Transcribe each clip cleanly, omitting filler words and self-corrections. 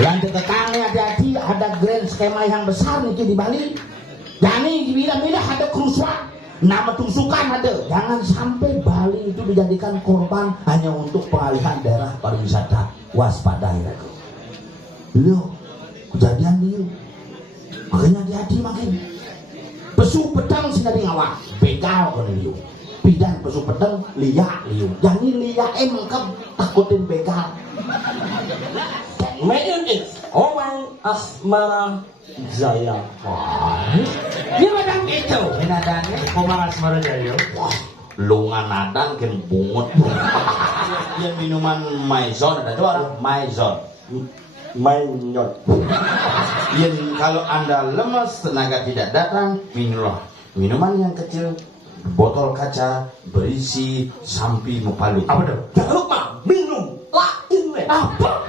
Lanjut ke kali hati-hati, ada grand skema yang besar nih di Bali. Jadi bila-bila ada kerusuhan, nama tusukan ada. Jangan sampai Bali itu dijadikan korban hanya untuk pengalihan daerah pariwisata. Waspada ya. Liu, kejadian liu. Makanya hati-hati makin. Pesu pedang sinari ngawak, begal kan liu. Pidan pesu pedang liak liu. Jadi liak emang takutin begal. Mayun is Omang Asmara Jaya. Gimana itu? Nadanya Omang Asmara Jaya. Wah, lungan nadan kan bungut. Yang minuman maison ada tuh orang maison. Mainyot. Yang kalau anda lemas tenaga tidak datang, minumlah minuman yang kecil, botol kaca berisi sampi mepalu. Apa tuh? Jangan lupa minum lain we. Apa?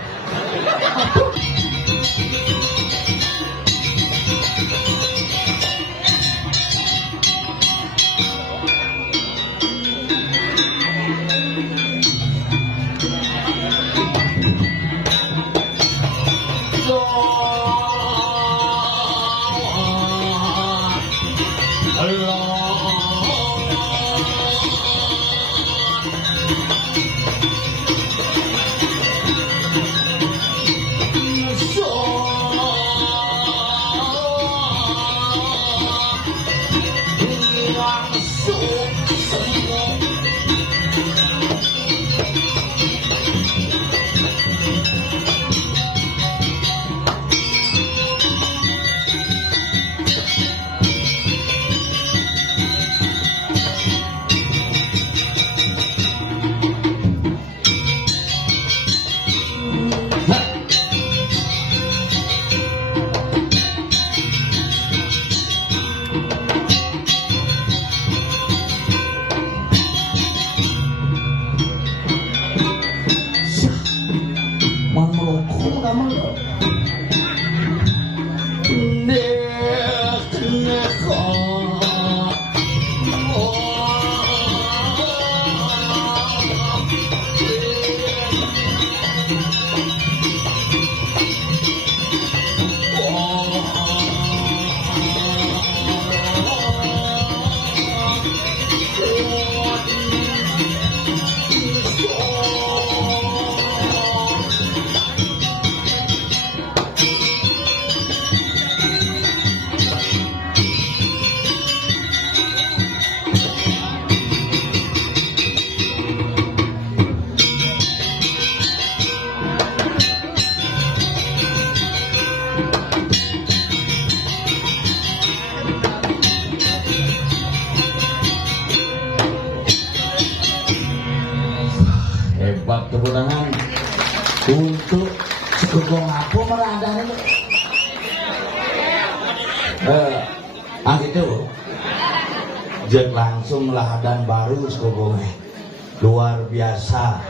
Tepuk tangan untuk Sekegong apa meradang itu. Gitu Jek langsung lahadan baru Sekegong luar biasa.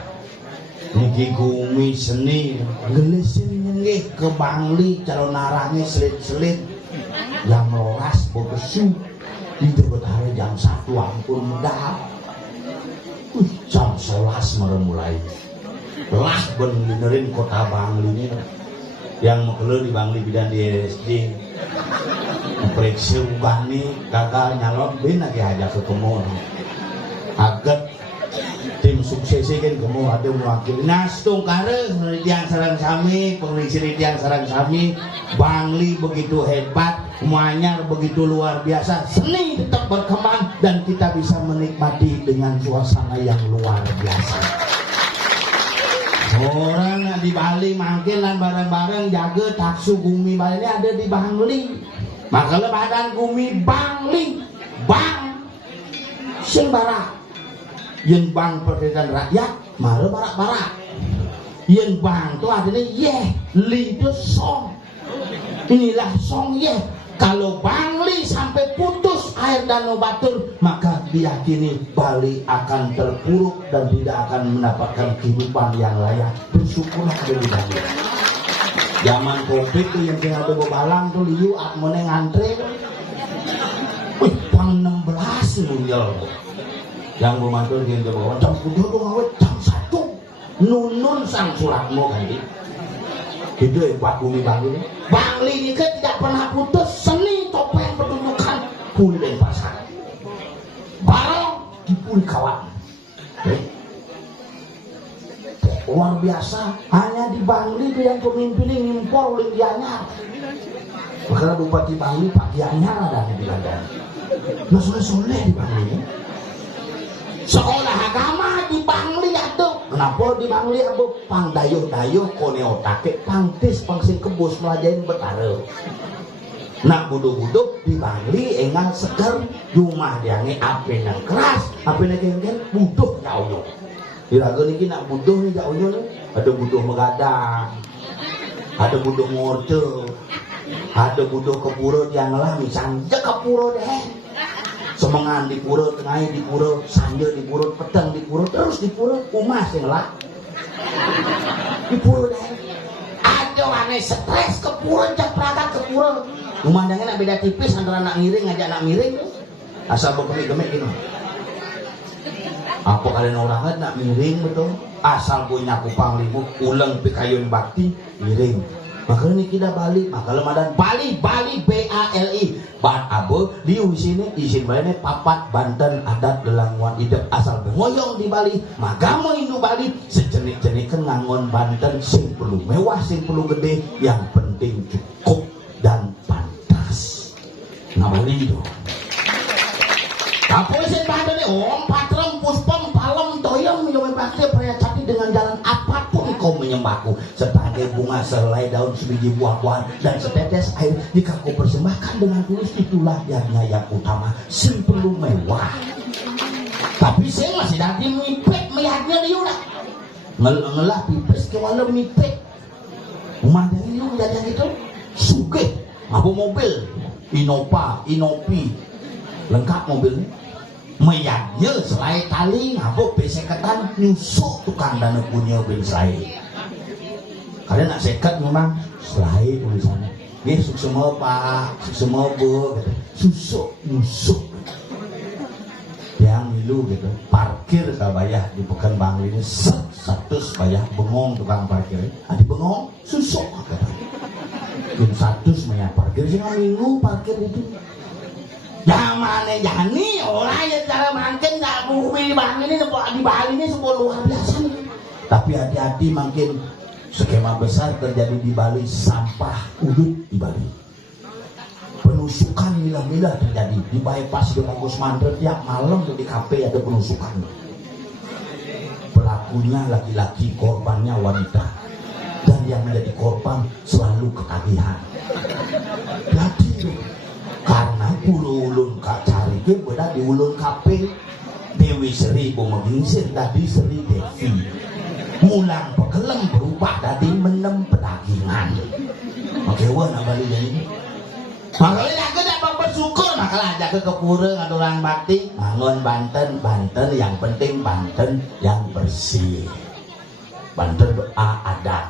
Niki kumi seni gelisin nyengih ke Bangli calon narangnya selit-selit jam loras bebesu di tebet hari jam 1 ampun medap jam 11 mulai lah benerin kota Bangli ini yang mekele di Bangli bidan di RSD periksa ubani gagal nyalon bin lagi aja ketemu aget tim suksesi kan kamu ada mewakili nastung kare penelitian sarang sami penelitian sarang sami Bangli begitu hebat Manyar begitu luar biasa seni tetap berkembang dan kita bisa menikmati dengan suasana yang luar biasa. Orang di Bali mungkin dan bareng-bareng jaga taksu Gumi Bali ini ada di Bangli. Maka badan Gumi Bangli Bang sing barak yen Bang Perwakilan Rakyat mare barak-barak yen Bang tuh adanya yeh li itu song inilah song yeh. Kalau Bangli sampai putus air danau Batur, maka diyakini Bali akan terpuruk dan tidak akan mendapatkan kehidupan yang layak. Bersyukurlah dari Bali. Zaman Covid tuh yang tinggal di Balang tuh liu akmone ngantre. Wih, pang 16 muncul. Yang bermantul di bawah jam 7 tuh ngawet jam 1. Nunun sang suratmu kan di. Itu buat bumi Bangli. Bangli ini kan tidak pernah putus seni topeng pertunjukan Puri Denpasar. Bareng di Puri Kawan. Luar biasa, hanya di Bangli yang pemimpinnya ngimpor oleh Gianyar. Karena Bupati Bangli Pak Gianyar ada di Belanda. Nah soleh-soleh di Bangli. Sekolah agama di Bangli ada. Kenapa di Bangli ada? Pang dayuh-dayuh koneo take pangtis pangsing kebus melajain betara. Nak buduk-buduk di Bangli engal seger rumah diange api yang keras, api yang genggen buduh jauh. Di raga niki nak buduh ni jauh ni, ada buduh megadang, ada buduh ngorce, ada buduh kepura yang lah misalnya kepura deh. Semangan di pura, tengah di pura, sanja di pura, pedang di pura, terus di pura, umas yang lah. Di pura deh. Ada aneh stres ke pura, jak perangkat ke pura. Memandangnya nak beda tipis antara nak miring, ngajak nak miring. Asal bergemik-gemik gitu. Apa kalian orang kan nak miring betul? Asal punya kupang limu, ulang pikayun bakti, miring. Maka ini kita balik, maka lemadan Bali, B-A-L-I. Ban abe, liu sini, isin balai papat, Banten, adat, lelanguan, hidup asal bengoyong di Bali. Magama Hindu Bali, sejenik-jenik kan ngangon Banten, sing perlu mewah, sing perlu gede, yang penting cukup dan pantas. Nah Bali itu. Apa sih Banten ini? Om, patrem, puspem, palem, toyem, yang bakti pria cati dengan jalan apapun kau menyembahku. Sebagai bunga selai daun sebiji buah-buahan dan setetes air jika kau persembahkan dengan tulus, itulah yang utama, sing perlu mewah. Tapi saya masih dati mipet melihatnya dia udah ngelah pipes ke wala mipet. Memandang ini menjadikan itu sugih, apa mobil Innova, Inopi lengkap mobilnya. Meyaknya selai tali ngabuk beseketan nyusuk tukang dana punya ben selai. Kalian nak seket memang selai tulisannya. Nih semua pak, semua bu, gitu. Susuk nyusuk. Yang milu gitu. Parkir kabayah di Pekan Bangli ini 100 bayah bengong tukang parkir. Adi bengong susuk. Kim 100 banyak parkir sih minggu parkir itu. Zamane jani orang yang cara mancing tak bumi di Bali ini di Bali ini sebuah luar biasa nih. Tapi hati-hati makin skema besar terjadi di Bali, sampah udut di Bali. Penusukan milah-milah terjadi di bypass di Bagus Mandret tiap malam tuh di kafe ada penusukan. Pelakunya laki-laki, korbannya wanita. Dan yang menjadi korban selalu ketagihan. Jadi karena puluh ulun kak cari ke beda di ulun kape Dewi Seri Bomegingsir tadi Seri Devi mulang pekelem berubah tadi menem pedagingan. Oke wah nak balik ini makanya aku dapat bersyukur makalah aja ke Kepura ada orang bakti bangun Banten yang penting Banten yang bersih. Banten doa adat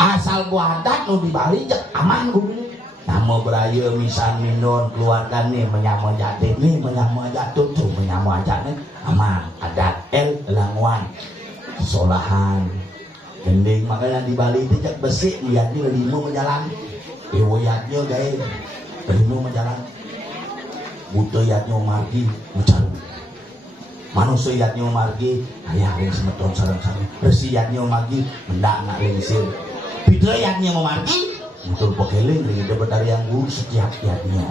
asal gua adat nu di Bali aman gue bilang. Nama beraya misal minun keluarkan nih menyama jatuh nih menyama jatuh tuh menyama jatuh aman adat languan solahan gending makanya di Bali itu jak besi lihatnya lima menjalan iwayatnya gaya lima menjalan butuh yatnya margi mencari manusia yatnya margi ayah yang semeton sarang-sarang resi yatnya margi mendak nak lengsir pidra yatnya margi betul pokeling dari dapat dari yang guru setiap tiapnya.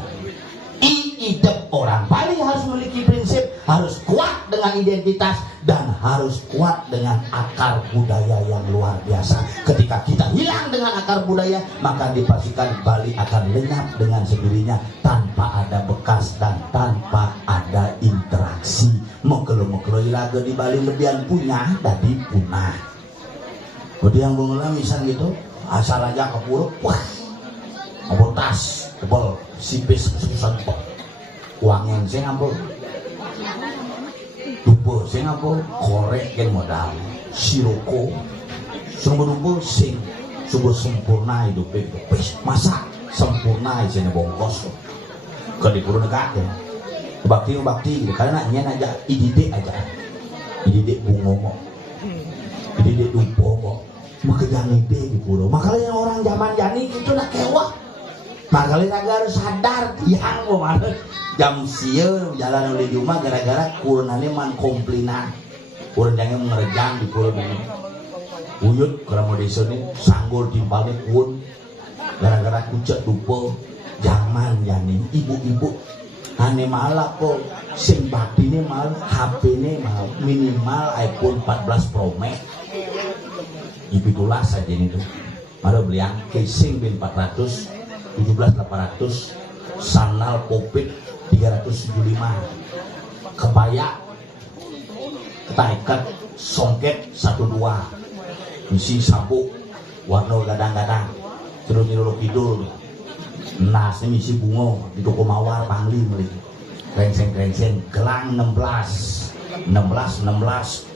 Hidup orang Bali harus memiliki prinsip, harus kuat dengan identitas dan harus kuat dengan akar budaya yang luar biasa. Ketika kita hilang dengan akar budaya, maka dipastikan Bali akan lenyap dengan sendirinya tanpa ada bekas dan tanpa ada interaksi. Mekelo-mekelo ilaga di Bali lebihan punya, tadi punah. Jadi yang mengulang misal gitu. Asal aja ke pura, wah, apa tas, tebal, sipis, kesusahan pok, uangnya saya ngambil, dupa saya ngambil, korek yang modal, siroko, sumber dupa sing, sumber sempurna hidup itu, masa sempurna isinya bongkos, ke di pura negara, bakti, karena nanya aja, idide aja, idide bungomo, idide dupo mo. Makanya ide di pulau. Makanya orang zaman jani gitu nak kewah. Makanya harus sadar tiang kemarin jam sieu jalan oleh Juma gara-gara kurunane man komplinan. Kurun jangan mengerjang di pulau ini. Uyut kalau mau disini sanggul timpalnya kun gara-gara kucek dupo zaman jani ibu-ibu ane malah kok sing batine mal HP ne mal minimal iPhone 14 Pro Max itulah saja ini tuh baru beli yang casing bin 400 17800 sandal popit 375 kebaya ketaikat songket 12 misi sabuk warna gadang-gadang terus nyiruluk kidul nas ini misi bungo di toko mawar pangli beli krengseng gelang 16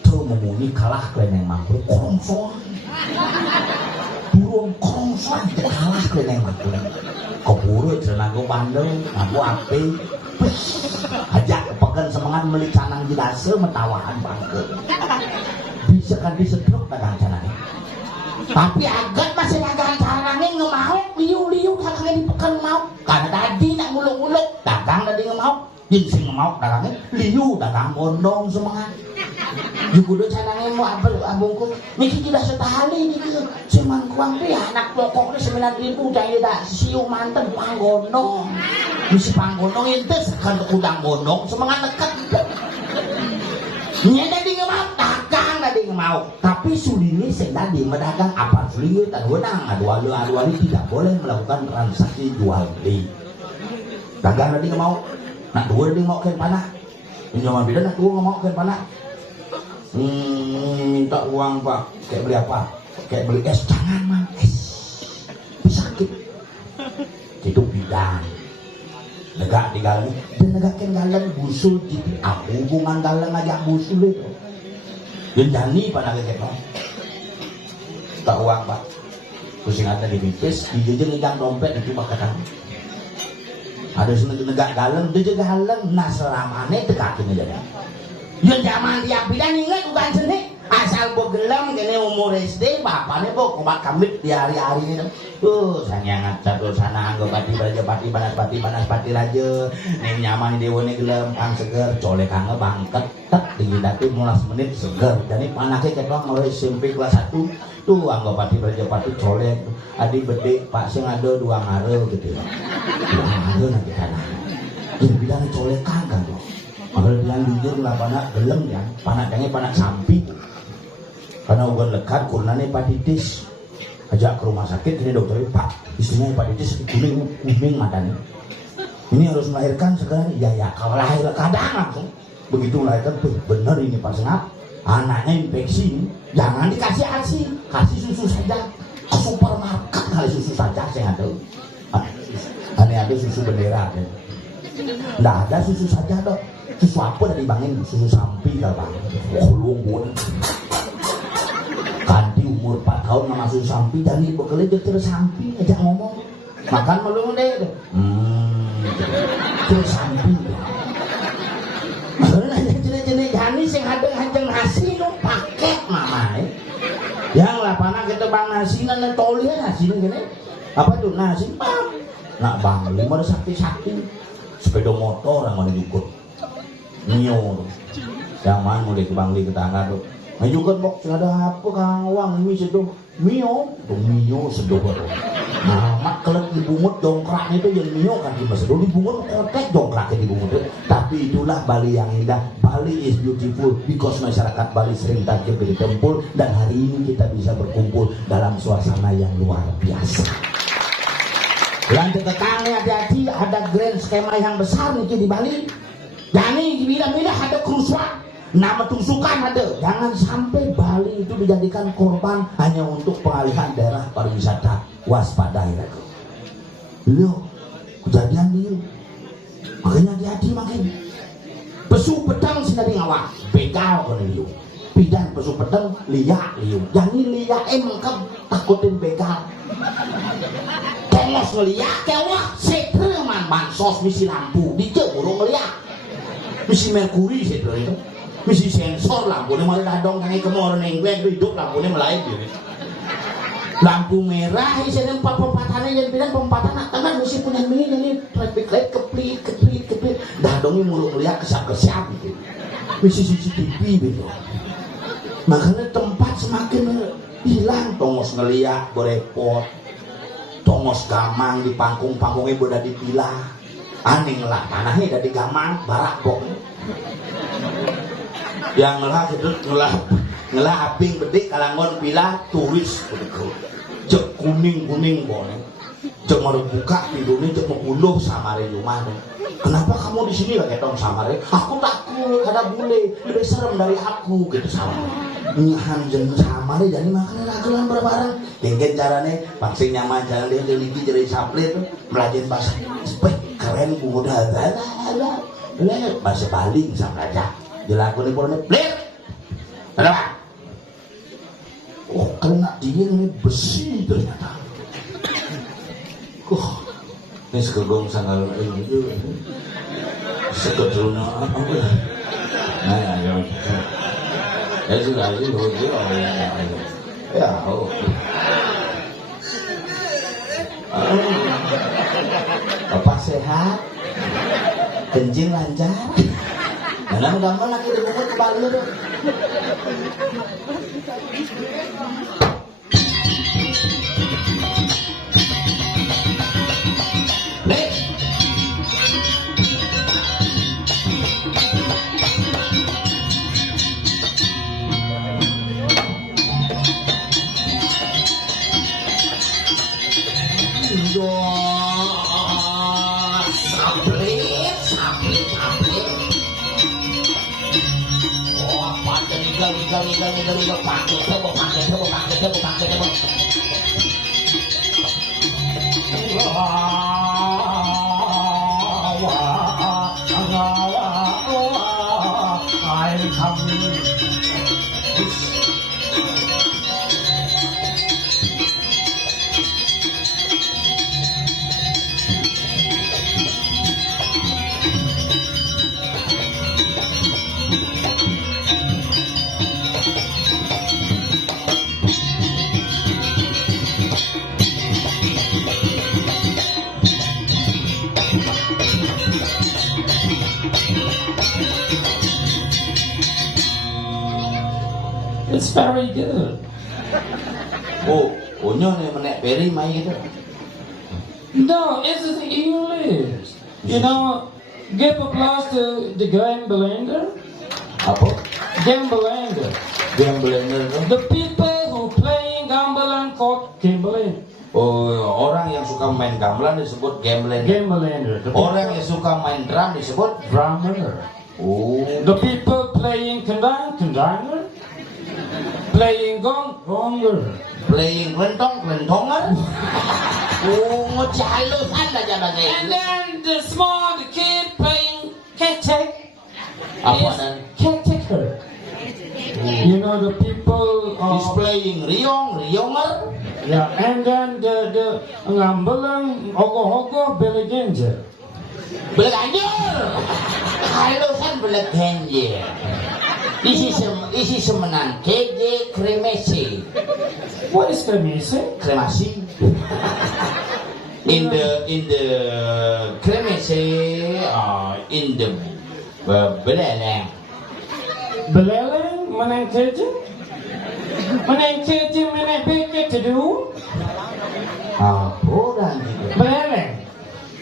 tuh memuni kalah kalian yang mampu konsol burung konsol kalah kalian yang mampu keburu jenang aku bandel aku api ajak kepekan semangat beli canang jidase metawaan bangke bisa kan disedruk dagang canangnya tapi agak masih dagang canangnya ngemau liu dagangnya dipekan mau karena tadi nak nguluk-nguluk dagang tadi ngemau yang sing ngemau dagangnya liu dagang gondong semangat juga canangnya mau abungku niki tidak setali niki cuman kuang dia anak pokoknya 9.000 jadi tak siu manten panggondong misi panggondong itu sekan udang gondong semangat dekat nya tadi ngemau dagang tadi ngemau tapi sulini sing tadi medagang apa sulini tak wenang adu-adu tidak boleh melakukan transaksi jual beli dagang tadi ngemau nak dua tadi mau ken panah pinjaman beda nak dua ngemau ken panah minta uang pak kayak beli apa kayak beli es jangan mang es sakit itu bidang negak digali dan negakin galang busul jadi aku hubungan galang aja busul itu dan jani pada kayak tak uang pak pusing ada di pipis di jajan ikan dompet itu pak kata ada negak galang dia galang naseramane dekakin aja yang zaman tiap bidan ingat bukan seni asal begelam kene umur SD bapaknya kok kumat kamit di hari-hari ini sayang ngacar tuh sana anggo pati raja pati raja neng nyaman dewa nih gelem kang seger colek kang bangket tek tinggi datu 15 menit seger jadi panaknya ketok mulai SMP kelas 1 tuh anggo pati raja pati colek adik bedek pak sing ada 2 ngare gitu 2 ngare nanti tanah jadi bidan colek kagak tuh makanya bilang jujur lah panak gelem ya panaknya panak sampi karena ugan lekat kurunannya hepatitis ajak ke rumah sakit ini dokter pak istrinya hepatitis kuning matanya ini harus melahirkan sekarang ya kalau lahir kadang langsung begitu melahirkan bener ini pas ngap anaknya infeksi jangan dikasih ASI kasih susu saja ke supermarket kali susu saja saya ada aneh ada susu bendera kan nggak ada susu saja dok susu apa dari bangin susu sampi kalau bang lumbun ganti umur 4 tahun nama susu sampi jadi bekerja dokter sampi aja ngomong makan melung deh terus sampi jenis-jenis jani sing hadeng-hadeng nasi lu paket mamai yang lah panah kita bang nasi nan toli nasi gini apa tuh nasi bang nak bang lima ada sakti-sakti sepeda motor yang mana juga Mio yang mana mulai ke bangli ke tangga tuh juga box ada apa kawang ini sedo Mio tuh Mio sedo baru nah mak kelak dibungut dongkraknya itu yang Mio kan di sedo dibungut kotek dongkraknya dibungut tapi itulah Bali yang indah Bali is beautiful because masyarakat Bali sering tajam di tempul dan hari ini kita bisa berkumpul dalam suasana yang luar biasa. Lanjut ke kali hati-hati ada grand skema yang besar nih di Bali. Jadi bila-bila ada kerusuhan, nama tusukan ada. Jangan sampai Bali itu dijadikan korban hanya untuk pengalihan daerah pariwisata. Waspadai lagi. Loh, kejadian dia. Makanya hati-hati makin. Pesu pedang sinari ngawak, begal kan liu. Pidan pesu pedang liak liu. Jadi liak mengkep takutin begal. Tengos ngeliak kewah setreman bansos misi lampu dijek burung ngeliak. Misi merkuri sedo itu, misi sensor lampunya malah dadong kangen kemor nenggueng hidup lampunya melayu diri. lampu merah isinya pempatannya jadi bilang pempatan teman mesti punya ini traffic light keplit dah dongnya mulu ngeliat kesap gitu misi CCTV gitu makanya tempat semakin hilang tongos ngeliat berepot tongos gamang di pangkungnya udah dipilah aneh ngelak tanahnya udah digamang barak kok yang ngelak itu ngelak aping bedik kalangon pilah turis cek kuning boleh cek mau buka pintunya cek mau buluh samare rumah kenapa kamu di sini lagi tong samare aku takut ada bule lebih serem dari aku gitu sama nyahan jen samare jadi makanya ragelan bareng mungkin caranya pangsing nyaman jalan dia lagi jadi saplit melajin bahasa spek keren muda bahasa Bali bisa belajar dilakukan di polnya blir ada oh kena dingin ini besi ternyata ini sekegong sangat ini juga sekedruna apa nah ya sudah sih ya oh Bapak sehat kencing lancar karena gampang lagi dibungkut ke Bali tuh It's very good. Oh, unyo nih menek beri mai gitu. No, it's the English. You know, give applause to the gambler. Apa? Gambler. Gambler itu? The people who playing gamelan called gambling. Oh, orang yang suka main gamelan disebut gambler. Gambler. Orang yang suka main drum disebut drummer. Oh. The people playing condanger. Playing gonger. Playing kelentongan. Oh, ngecalusan aja bagi. And then the kid playing ketek. Apa dan? Caretaker. You know the people. He's playing rionger. Yeah, and then the ngambelang ogoh-ogoh belegenjer. Belegenjer. Halusan belegenjer. Isi semenan keje kremasi. What is kremasi? Kremasi. In the kremasi, in the beleleng. Beleleng menang keje? Menang keje menang beke tedu? Apa gitu? Beleleng.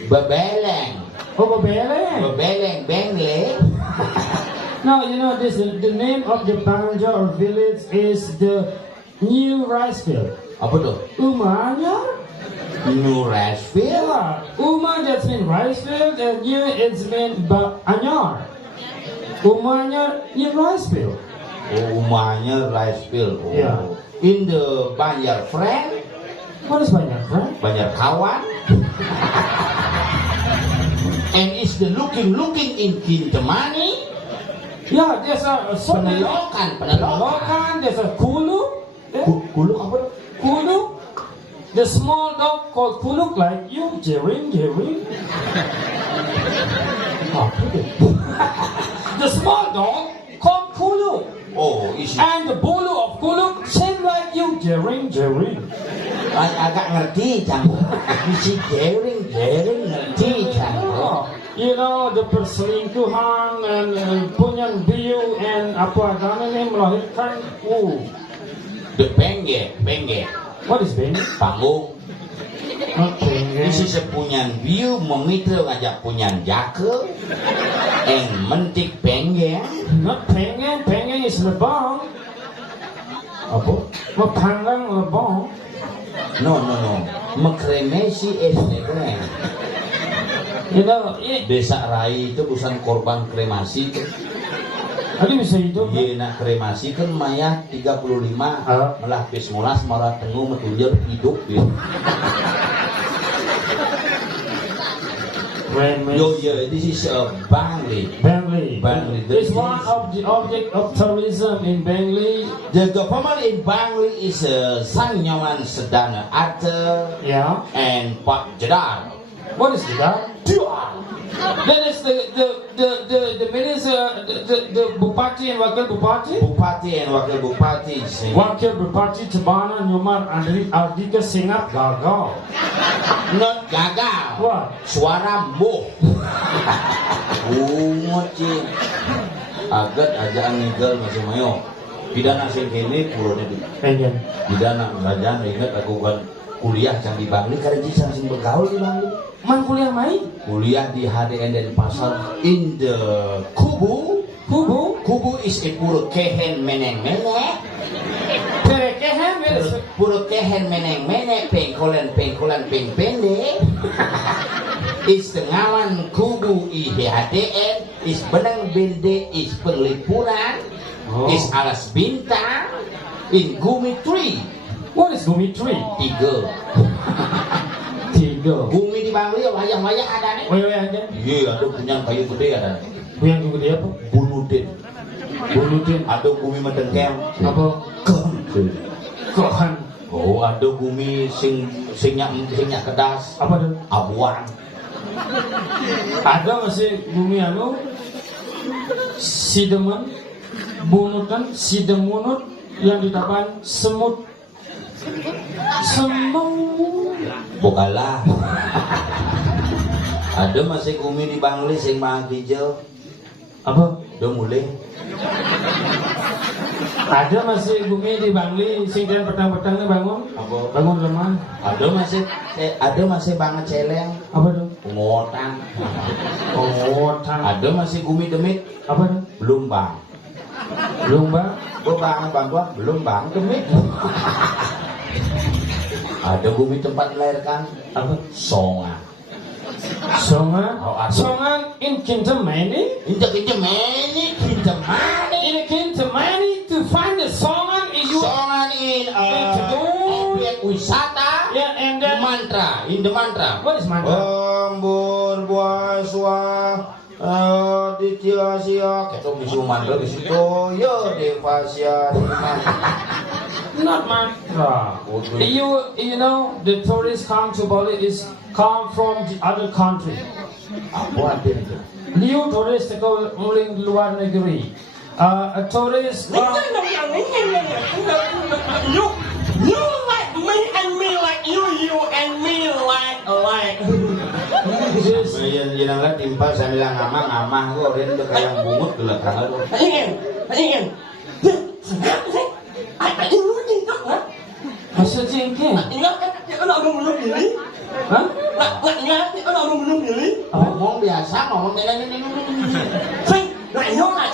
Bebeleng. Oh, bebeleng. Bebeleng bengle. No, you know this. The name of the Banjar village is the New Rice Field. Apa tuh? Umanya? New rice field. Yeah. Uma just mean rice field and New it's mean anyar. Umanya New Rice Field. Oh, umanya rice field. Oh. Yeah. In the Banjar friend. What is banyak, right? Banjar kawan. And is the looking in Kintamani. Yeah, there's a Penelokan. there's a kulu. Kulu apa? Kulu. The small dog called kulu like you, Jerry. Apa tuh? The small dog called kulu. Oh, isi. And the bulu of kulu same like you, Jerry. agak ngerti Cang. Misi gering ngerti Cang. Oh, you know the perselingkuhan and punya biu and apa namanya melahirkan. The pengge. What is bang? Panggung. Okay. Isi sepunyan biu memitra ngajak punyan jake. Eng mentik pengge. Not pengen is lebong. Apa? Mepanggang lebong. No. Mengkremasi SDM. You know, Desa Rai itu bukan korban kremasi. Adi bisa hidup. Iya nak kremasi kan mayat 35 melah pis mulas marah tengu metunjur hidup dia. Yo, this is Bangli. Bangli. It's one of the object of tourism in Bangli. The government in Bangli is Sanyawan Sedana Atta Yeah. and Pak Jedar. What is that? That is the minister, the Bupati and Wakil Bupati. Bupati and Wakil Bupati. Wakil Bupati Tabana Nyumar Ardika Singat gagal. Not gagal. What? Suara boh. Ungut cing. Agat aja nigel masih mayo. Pidana sing kene purone di. Pengen. Pidana rajan ingat aku kan kuliah cang di Bangli karena jisang sing bergaul di Bangli. Man kuliah main? Kuliah di HDN dan pasar in the Kubu. Kubu is a puro kehen meneng menek. Perekehen Puro kehen meneng menek pengkolan peng pende. Is tengawan Kubu i HDN is benang bende is penglipuran. Is alas bintang in Gumi Tree. What is Gumi Tree? 3. Bumi di Bangli wayang-wayang ada nih. Wayang aja. Iya, ada punya kayu gede ada. Yang gede apa? Bunudin. Ada Bumi medengkel. apa? Kohan. Oh, ada Bumi sing kedas. Apa tuh? Abuan. Ada masih bumi anu sidemen bunutan sidemunut yang ditapan semut. Bokalah. Ada masih Bumi di Bangli sing mang hijau. Apa? Udah mulai. Ada masih bumi di Bangli sing dan petang-petangnya bangun. Apa? Bangun lemah. Ada masih banget celeng. Apa tuh? Pengotan. Pengotan. Ada masih Bumi demit. Apa tuh? Belum bang. Bantuan belum bang demit. Ada Bumi tempat melahirkan. Apa? Songa. Songa in Kintamani. In Kintamani to find the songa in you. Songa in objek wisata. Yeah, and then mantra. In the mantra. What is mantra? Ambur buah suah. Ditya siya. Ketok bisu mantra di situ. Yo devasya. Not mantra. You know the tourists come to Bali is come from the other country. Apa artinya itu? New tourist go dari luar negeri. A tourist come. You like me and me like you and me like. This Yang lihat timpal saya bilang ngamah kok dia udah kayak bungut tuh lah kalau. Ingin. masa jengke. Ingat kan orang bunuh diri? Hah? Nggak ingat orang bunuh diri? Ngomong biasa ngomong ini. Sing, nggak ingat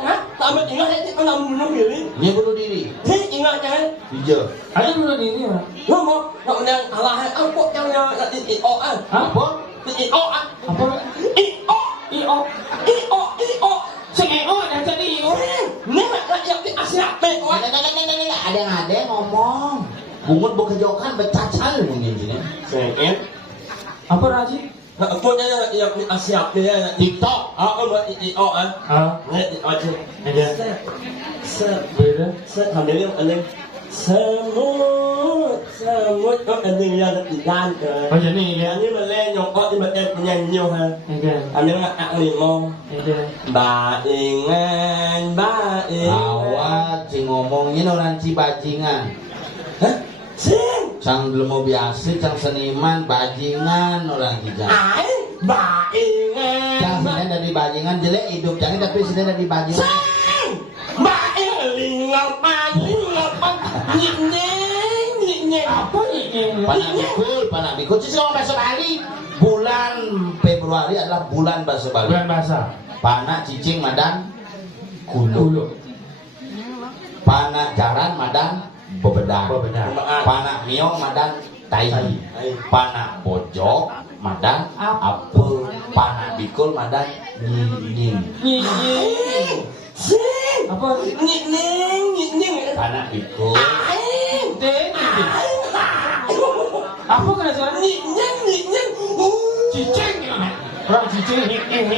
kan? Tapi ingat orang bunuh diri? Dia bunuh diri. Sing, ingat kan? Hijau. Ada bunuh diri mah? Ngomong, nggak yang Allah aku yang io an. Apa? Io an. Apa? Io. Sing yang jadi io. Ini nggak yang Asia pe. Ada ngomong. Bungut bekejokan becacal mungkin sini. Sing, Apa Raji? aku yang Asia pe. TikTok. Aku nggak io an. Nggak aja. Beda. Sambil yang aneh. Semut kok aneh yang tidak ke. Oh jadi ini ya. Ini boleh nyokot ini boleh penyanyi ha. Oke. Aneh nggak limo. Oke. Baingan. Awat si ngomongin orang Cibajingan. Hah? Sing. Sang belum biasa, sang seniman, bajingan orang kita. Ai, baingan. Sang seniman dari bajingan jelek hidup jangan tapi seniman dari bajingan. Sang, baingan lingapan, nyik. Apa ini? Panak bikul. Sisi orang bahasa Bali. Bulan Februari adalah bulan bahasa Bali. Bulan bahasa. Panak cicing madan kulo. Panak jaran madan bebedang. Panak miong madan tai. Panak bojok madan apel. Panak bikul madan nying. Sing, Apa? nyik. Apa Panak bikul kena jalan? Nyik. Cicing ya. Orang cicing nying.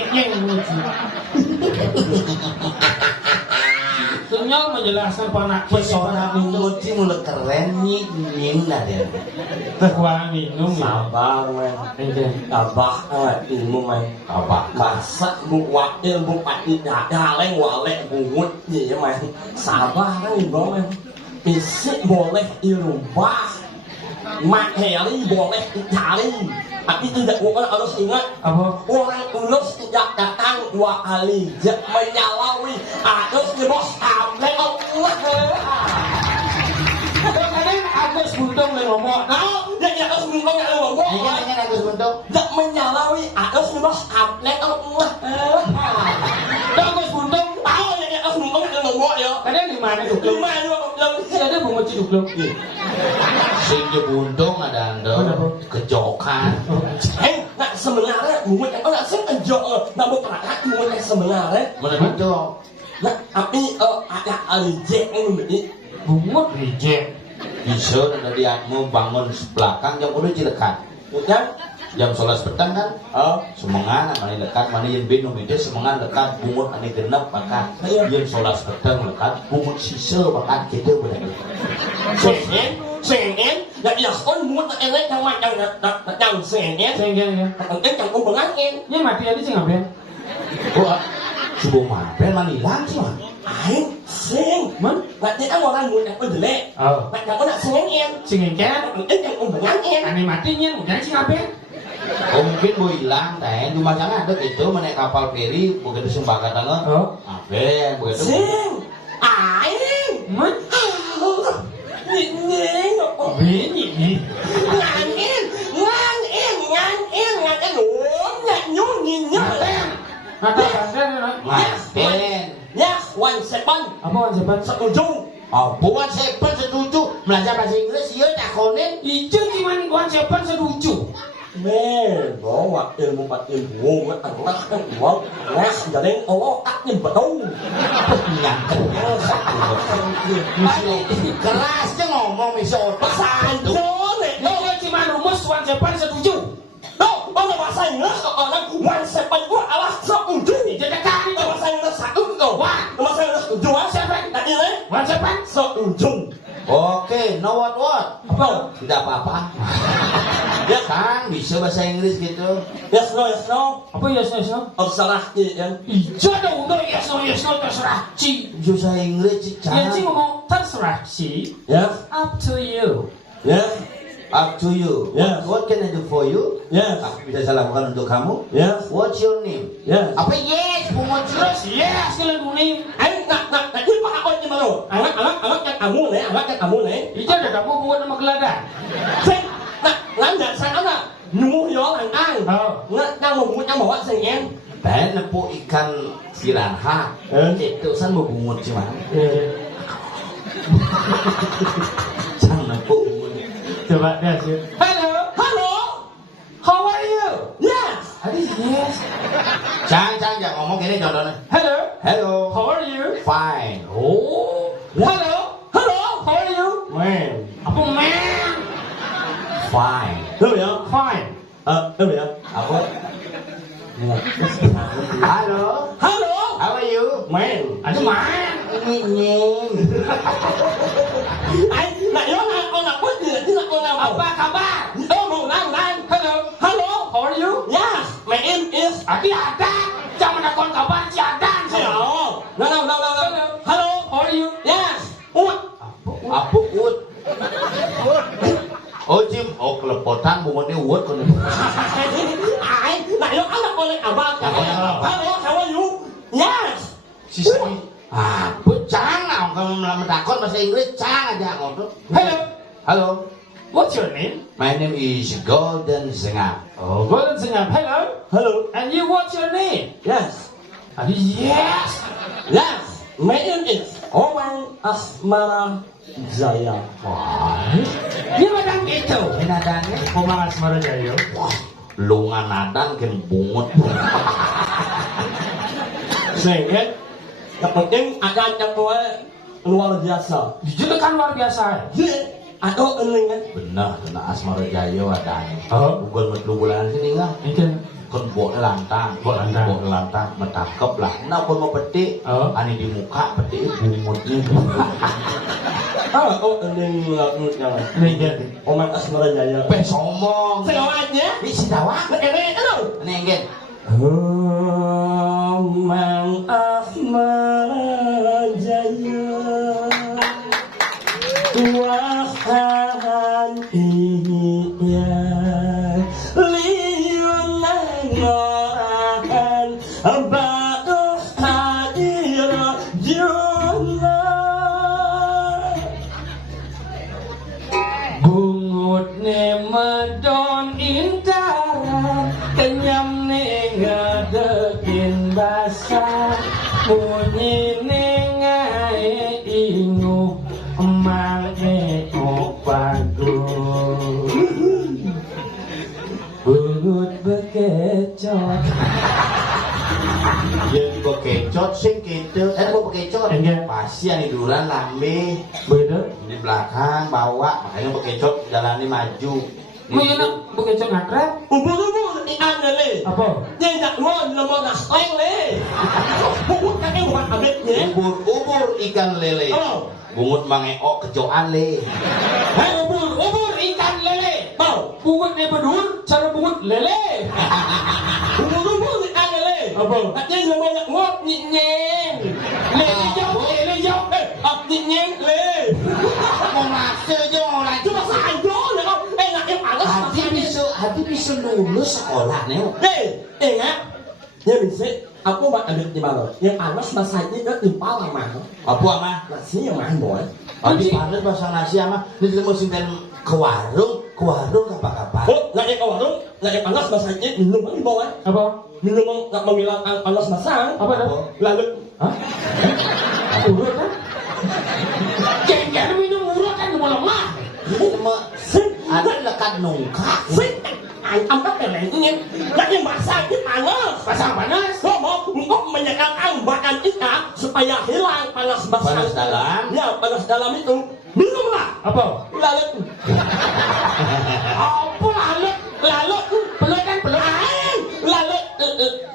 Tinggal menjelaskan panak pesona muncul mulai keren nying dah dia. terkuang minum ya. Sabar, men. Abah, ilmu, men. Apa? Masa bu wakil bu pati daleng walek bungut ya, men. Sabar kan bro, men. Fisik boleh dirubah, materi boleh dicari, tapi tidak bukan harus ingat. Apa? Orang ulus tidak datang 2 kali, menyalawi harus dibos amleng Allah. Kadang-kadang Agus Buntung yang ngomong. Ya harus minta yang ngomong. Ini Agus Buntung. Tidak menyalawi harus dibos amleng Allah. Agus Buntung Tahu ya harus minta yang ngomong ya. kadang di mana tuh? Cuma dua Ada bunga ciduk. Sing buntung ada ando kejokan. Nah sebenarnya bungut yang orang sih kejok, namun perangkat bungut yang sebenarnya. Mana betul? Nah tapi ada alijek yang begini. Bungut reject. Bisa ada diatmu bangun belakang jam 10 cilekan. Kan? Jam 11 petang kan? Semangan mana lekat mana yang bingung itu semangan lekat bungut ane genep maka yang 11 petang lekat bungut sisa maka kita boleh. Sengin, ya ya kon bungut elek yang macam yang sengin. Senggen. Penting yang kau bengangin. Ini mati aja sih ngapain? Wah, subuh mampir mana hilang sih mah? Aing sing, Man? nanti kan orang bungut yang jelek. Oh. Nak kau nak sengin. Singin kan? Penting yang kau bengangin. Aneh matinya, udah sih ngapain? Oh mungkin mau hilang, teh cuma jangan ada itu menaik kapal feri begitu sumbaga tangga. Oh. Apa begitu? Sing, aing. Man? Nying, Ini. ngangin, nyung. Mata bandar. Ngapain? Ya, 1 second. Apa wan sepan? Setuju. Oh, bukan sepan setuju belajar bahasa Inggris iya takonin. Ijo gimana wan sepan setuju? Mẹ, bawa ilmu anak kan uang, ngas dari Allah aknya betul. Nyangket. Kerasnya ngomong misal Sanjo nih, Ijo cuma rumus wan sepan setuju. tuh, kalau bahasa Inggris orang one sepan gua alah setuju. Jadi kali Kalau bahasa Inggris satu tuh, bahasa Inggris dua sepan, tak ini wan sepan setuju. Oke, know what? Apa? Tidak apa-apa. Ya, Kan bisa bahasa Inggris gitu. yes no. Apa yes no? Terserah ya. Ijo dong udah yes no terserah ci. Bahasa Inggris Ya ci cah. ngomong terserah ci. Ya, Up to you. ya, Up to you. Yes. What can I do for you? ya, Apa bisa saya lakukan untuk kamu? ya, What's your name? ya. Apa yes? Pungut Terus yes kalian kuning. Anh nak ini pak aku ni malu. Anak yang kamu ni. Ijo ada kamu buat nama geladan. Sing, nak lanjut saya anak. Nunggu yo ang. Oh. Nggak mau buat yang bawa sengin. Teh nepu ikan piranha. Itu san mau bungut cuman. Sang nepu bungut. Coba deh sih. Hello. How are you? Yes. Adi yes. Jangan ngomong gini contohnya. Hello. Hello. How are you? Fine. Oh. Hello. How are you? Man. Apa man? Fine. Đâu vậy? Fine. Đâu vậy? Apa? Halo. Hello. How are you? Man. Ada man. Nying. Anh nak yo nak con nak buat dia chứ nak con nào. Apa kabar? Oh, mau nang. Hello. Hello. How are you? Yes. My name is. Adi ada. Jangan ada kon kabar si Adan. Hello. No. Hello. How are you? Yes. Út. Apa ut? kecotan bungutnya uwet kon. Ai, lại nó ăn là con lại vào. Hello, how are you? Yes. Sisanya becang lah kalau menakon bahasa Inggris cang aja ngobrol. Hello. Halo. What's your name? My name is Golden Sengap. Oh, Golden Singap. Hello. Hello. And you, what's your name? Yes. Yes. Yes. My name is Omang Asmara Jaya. Dia macam itu. Nadanya Omang Asmara Jaya. lungan nadan kan bungut. Sehingga yang penting ada yang luar biasa. Jujur kan luar biasa. Ada eling kan? Benar, kena Asmara Jaya ada. Oh. Bukan metlu bulan sini enggak? Itu. Kon bok lantang, bok lantang, metakep lah. Nah kon mau petik, Oh. ani di muka petik bungutnya. Oh eling yang Ini Omang Asmara Jaya. Pe somong. Segawannya? Ini si dawang. Ini Ini enggen. Omang Asmara Jaya. Tuahan iya liunan ngorahan bagus hadir juna bungut ne medon intara kenyam ne ngadekin basah bunyi ne ngae ingu emang bagus bungut bekecot Ya juga kecot sing gitu. Mau bekecot. Enggak. Pasti ani duran lambe beda di belakang bawa makanya bekecot jalani maju. mau yang bekecot ngakrep ubur-ubur ikan le apa dia nak ngon nama nak slang le bungut kan bukan amitnya Ubur ikan lele. oh Bungut mangeok kecoan le. ubur ikan lele mau bungut ne bedul cara bungut lele ubur-ubur ikan le apa katanya nama nak ngon nyeng lele jauh nyeng le Mau masuk je mau lagi. cuma saja le kau nak yang panas Hati bisa lulus sekolah nih. ingat dia bisa aku buat ambil di mana yang panas masanya kan timpal sama Apa ama? nasi yang main boy Habis panas pasang nasi ama. Ini mau simpen ke warung kapan-kapan. oh nak yang ke warung nak yang panas masanya minum kan boy apa minum nak menghilangkan panas masang apa dah lalu hah urut kan jangan minum urut kan cuma lemah Ada lekat nungka. anh bắt cái này tự nhiên nak yang masang itu panas pasang panas mau untuk menyediakan makan ikan supaya hilang panas basah Panas dalam. ya panas dalam itu minumlah apa lalu apa lalu pelukan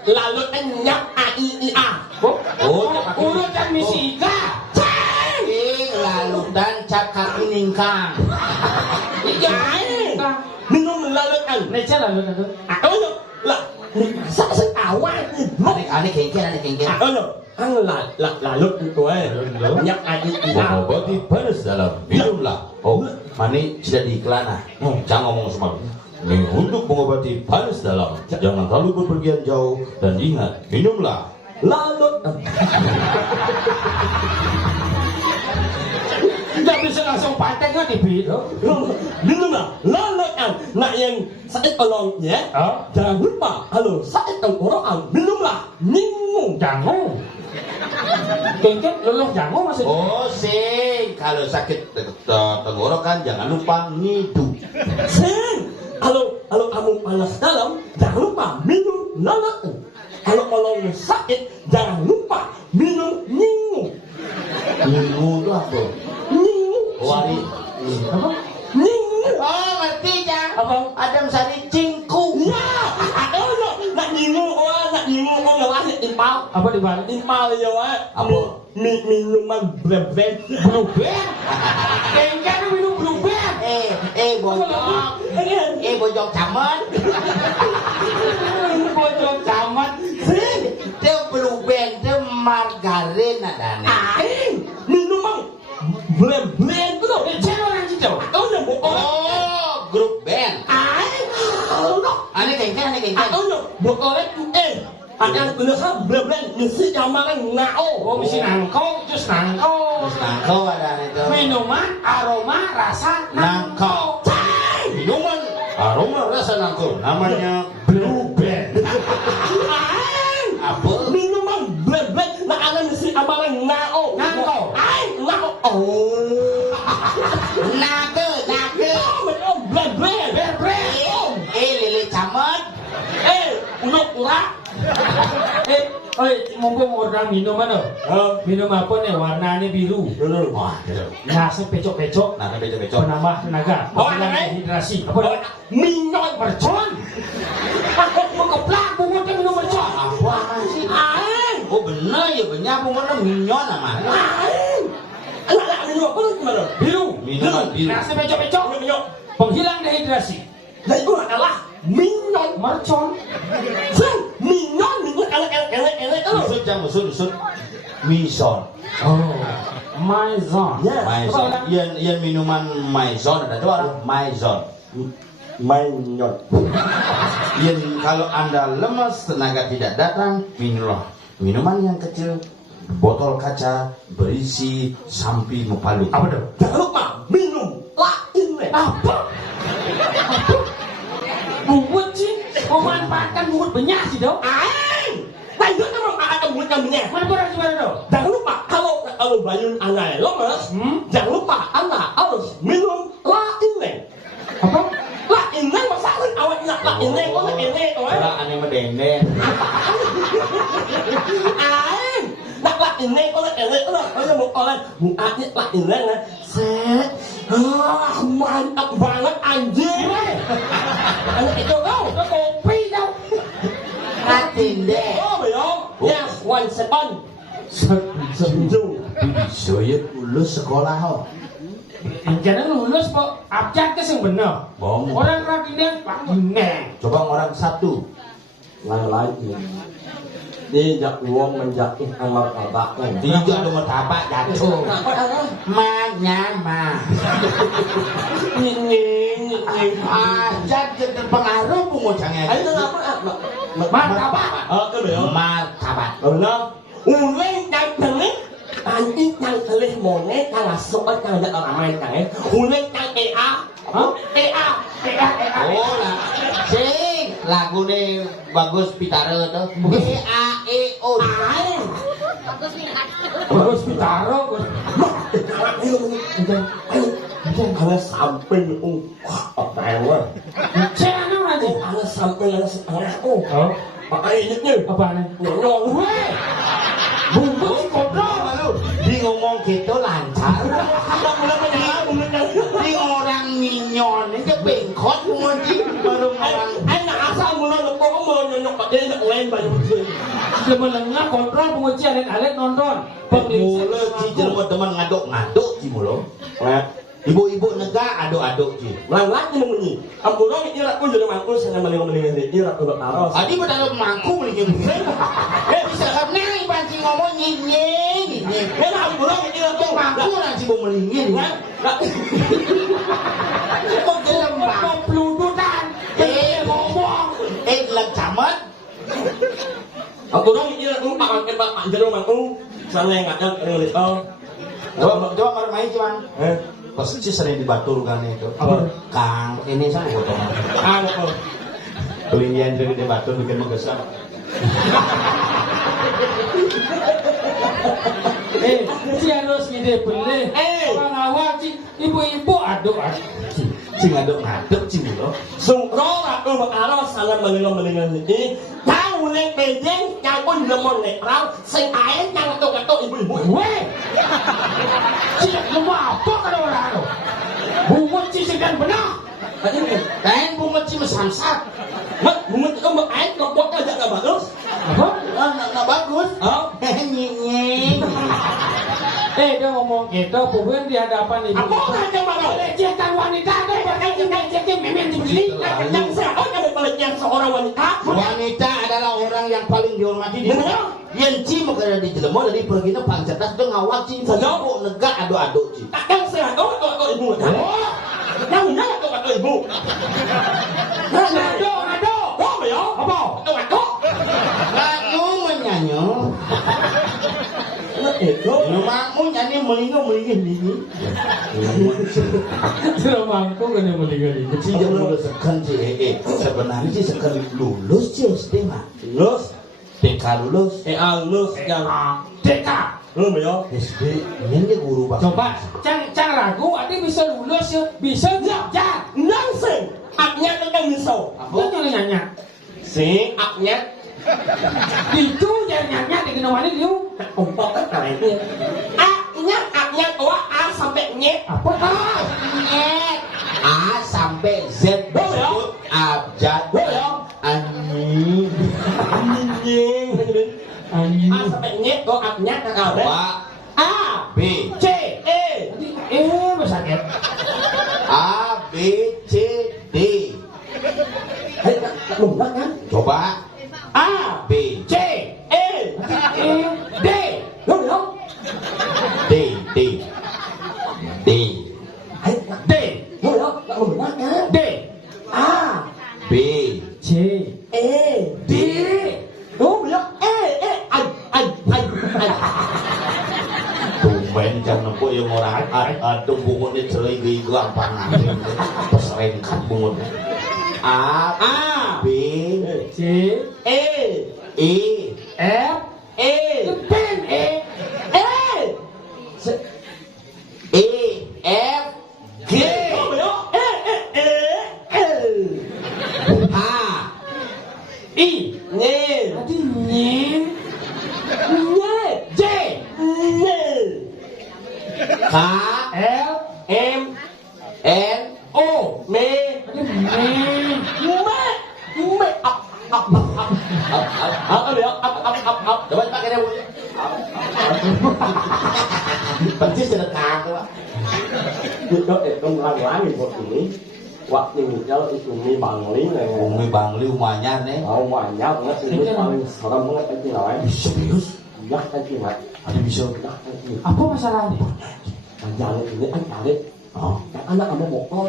lalu nyap AIIA urut kan misi ika Lalu dan cakap iningkang. minum lalu kan Neca lalu itu lah saya awal Aneh kengken. lalu itu nyap AIIA Mengobati panas dalam minumlah. Oh, mani sudah di iklan ah. Jangan ngomong semua. Untuk mengobati panas dalam, jangan terlalu berpergian jauh dan ingat minumlah. lalu nggak bisa langsung pantai kan di video minumlah lalu kan nak yang sakit kolong ya jangan lupa kalau sakit tenggorokan minumlah minum jangan kengken luluh jangan maksudnya Oh, sing. Kalau sakit tenggorokan jangan lupa ngidu. Sen, kalau kamu panas dalam, jangan lupa minum lalat. Kalau sakit, jangan lupa minum nyingu. Nyingu itu apa? Nyingu. Wari. apa Nyingu. Oh, ngerti ya. apa Adam Sari cingku. Ya, nak nyingu, nak nyingu, nggak wajib impal. apa di balik Impal ya, Apa? Minuman bebek. blueberry kengken minum blueberry Bojok caman. bocor camat Dia blueberry, dia margarin adanya. Minuman blend itu loh. channel yang cicau Oh, Oh, grup band. Ane kengken. buat oleh akan bener bener ngisi kamaran nao. Oh, mesti nangkong, jus nangkong. Terus nangko ada itu. Minuman aroma rasa Nangko. Minuman aroma rasa nangko. Namanya Blue Band. Apa? Minuman blend nak ada ngisi kamaran nao. Nangko. Nao. Oh. Nage. Oh, blend. Lele camat. Unak urak. Mumpung orang minum mana? Minum apa nih? Warnanya biru. Wah, Nasi pecok-pecok. nah becok-becok. Penambah tenaga. Menghilangkan dehidrasi. Apa dah? Minyak Mercon. Mau keplak bunga dia minum mercon. Apa sih? Oh bener ya, banyak bunga minyon namanya. Anak minyak apa gimana? Biru. Minuman biru. Nasi pecok-pecok. Minyak. Penghilang dehidrasi. Dan itu adalah minyak. Mercon. Minyak elek. Usut. Mison. Oh. Maison. Maison. Yang minuman Maison ada tuh orang Maison. Minyak. Yang kalau anda lemas tenaga tidak datang, minumlah minuman yang kecil, botol kaca berisi sampi mepalu. Apa tuh? Jangan lupa minum lain. Apa? Bungut sih. Memanfaatkan bungut benyah sih dong. Lanjut memang akan bunyinya. Mana orang gimana dong? Jangan lupa kalau bayun anak lemes, jangan lupa anak harus minum lain. Apa? Lain masalah awaknya lain kok ini Orang aneh medendeng. nak lain kok ini orang mau oleh buatnya lain set mantap banget anjing. Anak itu kau kopi tau. Ratin deh. Oh belum? Ya, 1 second. Setuju. Bisa ya lulus sekolah ho. Jangan lulus kok. Abjad ke sing bener. Bom. Orang rakinan pakineng. Coba orang satu. Lagi. Tidak uang menjatuh amal abaknya. Tiga nomor tapak jatuh. Manyama. Ini. Aja terpengaruh pengocangnya. Ayo apa? Martabak. Ke belum? Martabak. Benar. Uleng yang telik. Anjing yang telik monet yang masuk yang ada orang main kan. Uleng yang EA. EA. Oh lah. Sing lagu nih bagus pitara tuh. E-A-E-O. Bagus pitaro. Karena sampai apa yang Cana aja. karena sampai ada setengah pakai ini Apa nih? nyolong Weh. Bungkus kodok. Di ngomong gitu lancar. mulai Di orang minyon ini bengkot mungkin baru orang. enak asal mulai kok menyonyok dia nak lain banyak betul. Dia melengah kontrol pengujian dan alat nonton. Mula ci jelema teman ngaduk-ngaduk ci mulo. Ibu-ibu nega aduk-aduk ci. Lagi mengunyi. Ampun ira pun jadi mangkul saya mending ira tuh taros. Adi pada mangku mending. Bisa karena pancing ngomong nying. Enak ampun ira tuh Mangku orang ci mau melingin. Kok gelembang Peludutan. ngomong. Lek camat. Ampun ira tuh pakai bapak jadi mangkul. Sana yang ada ngeliat. Coba main cuman. Pasti sering dibaturkan itu. Kang ini sama potongan. Apa? Kelindian jadi dibatur bikin mengesam. Si harus gede beli. Orang awal si ibu-ibu aduk. Ci ngaduk-ngaduk ci mulo. Sungkro aku bakal sangat melingan ini. Tahu nek bejeng yang pun demon nek rau sing ae yang ketok-ketok ibu-ibu. Weh. Si lemah apa kalau orang itu? Bungut si sedang benar. Kain bungut ci mesamsat. Mak, bungut itu mbak ae kepot aja enggak bagus. Apa? Nggak bagus. Nying. Dia ngomong gitu, pupun di hadapan ibu. Apa aja bagus? Pelecehan wanita tuh pelecehan memang dibeli. Yang sehat ada pelecehan seorang wanita. Wanita adalah orang yang paling dihormati di dunia. Yang ci makanya di jelema dari pergi pang cerdas tuh ngawak ci. Ibu nega aduk-aduk ci. Yang sehat kok ibu. Yang benar kok ibu. Nado itu. Lu makmu nyanyi melingin ini. Sudah mangkuk kan yang meninggal ini. Kecil jam lulus sekan sih. Sebenarnya sih sekan lulus sih SD mah. Lulus. TK lulus. Lulus yang TK. lu ya. SD ini guru bahasa. Coba, cang ragu, adi bisa lulus ya, bisa ya. Langsung. Aknya kan bisa. Lu nyari nyanyi. Sing aknya Itu yang nyanyi di kenawani dia. umpok kayaknya. Aknya tua A sampai nyet. Apa kah? Nyet. A sampai Z disebut abjad. Anjing. A sampai nyet kok aknya kakak. A B C E. Besarnya. A B C D. Hei, benar kan? Coba A B C E D. Đúng không? D D D Hei, D. Đúng không? Bạn benar kan? D. A B C E D. Đúng không? Anh. tumben jam 6 yang orang aduh bungut ini cerai di gampang nanti pesrengkat bungut A B C E E F E pen E E F G Đúng không? E H I Nghe Tadi nyen Nghe J Nghe K L Em N O Mê Tadi men Mẹ ập coba pakai dia bunyi persis sedekah tuh Pak. Đó để trong lan lá mình một tuổi hoặc nhiều cháu đi cùng đi bằng lý này Umi Bang Liu Manyan nih ở ngoài nhau nó sẽ biết bao nhiêu sau đó muốn anh chị nói serius nhắc anh chị mày ada bisa nhắc anh chị Apa masalahnya? giờ này thì anh cả đấy cái anh đã có một con